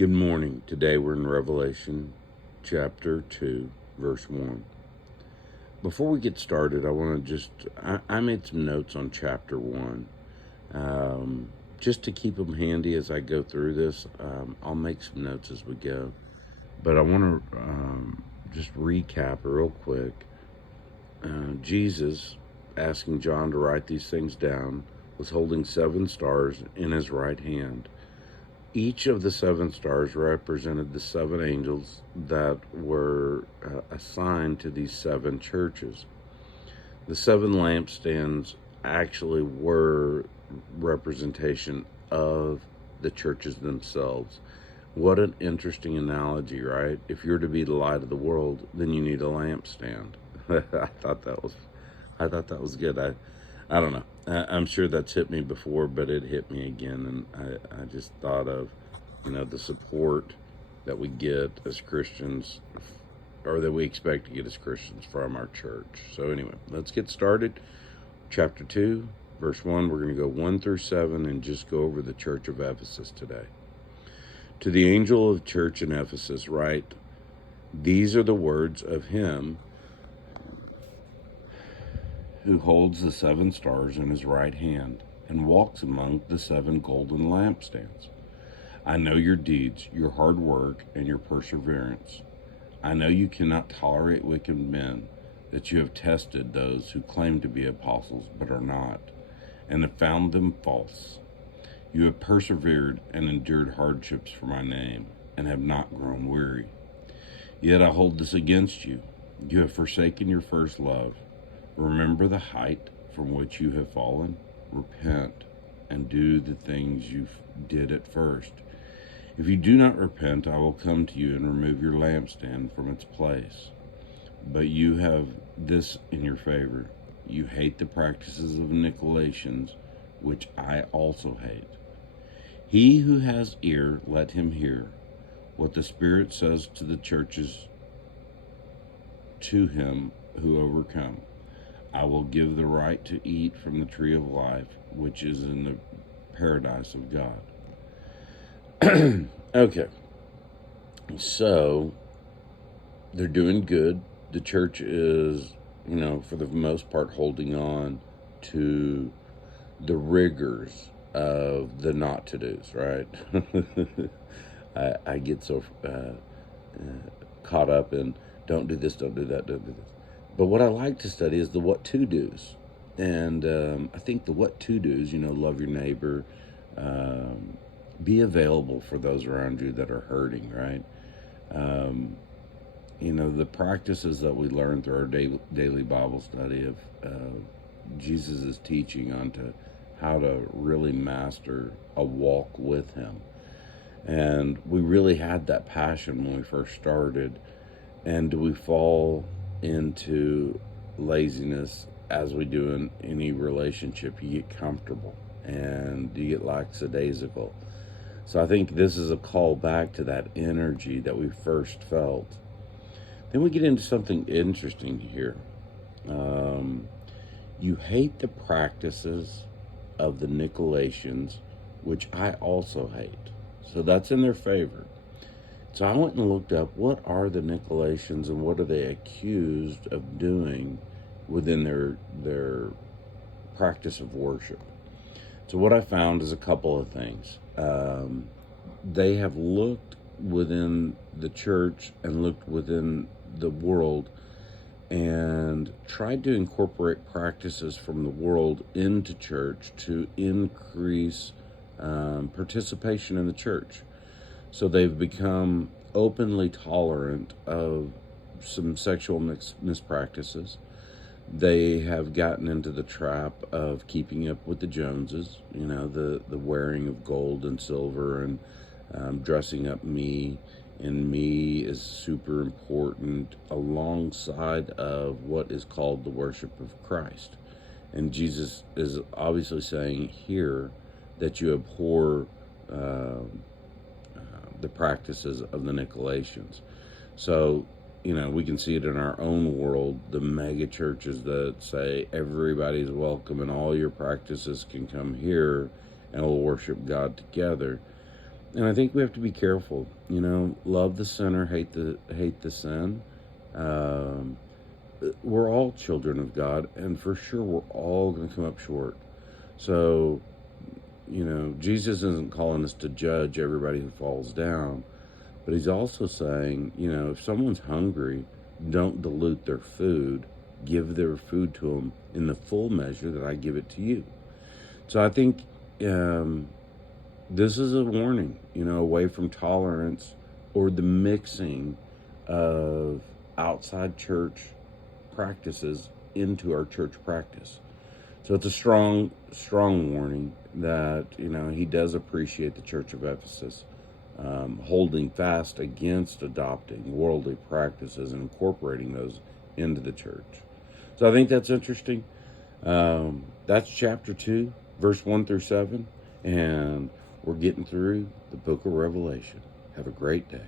Good morning. Today we're in Revelation chapter 2, verse 1. Before we get started, I want to I made some notes on chapter 1. Just to keep them handy as I go through this. I'll make some notes as we go. But I want to just recap real quick. Jesus, asking John to write these things down, was holding 7 stars in his right hand. Each of the 7 stars represented the 7 angels that were assigned to these 7 churches. The 7 lampstands actually were representation of the churches themselves. What an interesting analogy, right? If you're to be the light of the world, then you need a lampstand. I thought that was good. I don't know. I'm sure that's hit me before, but it hit me again, and I just thought of, the support that we get as Christians, or that we expect to get as Christians from our church. So anyway, let's get started. Chapter 2, verse 1, we're going to go 1 through 7 and just go over the church of Ephesus today. To the angel of the church in Ephesus write, these are the words of him who holds the 7 stars in his right hand and walks among the 7 golden lampstands. I know your deeds, your hard work, and your perseverance. I know you cannot tolerate wicked men, that you have tested those who claim to be apostles but are not, and have found them false. You have persevered and endured hardships for my name, and have not grown weary. Yet I hold this against you. You have forsaken your first love. Remember the height from which you have fallen. Repent and do the things you did at first. If you do not repent, I will come to you and remove your lampstand from its place. But you have this in your favor. You hate the practices of Nicolaitans, which I also hate. He who has ear, let him hear what the Spirit says to the churches. To him who overcome, I will give the right to eat from the tree of life, which is in the paradise of God. Okay. So, they're doing good. The church is, for the most part, holding on to the rigors of the not to do's, right? I get so caught up in don't do this, don't do that, don't do this. But what I like to study is the what to do's. And I think the what to do's, love your neighbor, be available for those around you that are hurting, right? The practices that we learn through our daily Bible study of Jesus' teaching onto how to really master a walk with him. And we really had that passion when we first started. And do we fall into laziness as we do in any relationship? You get comfortable and you get lackadaisical. So I think this is a call back to that energy that we first felt. Then we get into something interesting here. You hate the practices of the Nicolaitans, which I also hate. So that's in their favor. So I went and looked up what are the Nicolaitans and what are they accused of doing within their practice of worship. So what I found is a couple of things. They have looked within the church and looked within the world and tried to incorporate practices from the world into church to increase participation in the church. So they've become openly tolerant of some sexual mispractices. They have gotten into the trap of keeping up with the Joneses, the wearing of gold and silver and dressing up me. And me is super important alongside of what is called the worship of Christ. And Jesus is obviously saying here that you abhor the practices of the Nicolaitans. So, we can see it in our own world, the mega churches that say everybody's welcome and all your practices can come here and we'll worship God together. And I think we have to be careful. Love the sinner, hate the sin. Um, we're all children of God, and for sure we're all going to come up short. So, Jesus isn't calling us to judge everybody who falls down, but he's also saying, if someone's hungry, don't dilute their food. Give their food to them in the full measure that I give it to you. So I think this is a warning, away from tolerance or the mixing of outside church practices into our church practice. So it's a strong, strong warning that, he does appreciate the Church of Ephesus holding fast against adopting worldly practices and incorporating those into the church. So I think that's interesting. That's chapter 2, verse 1 through 7, and we're getting through the book of Revelation. Have a great day.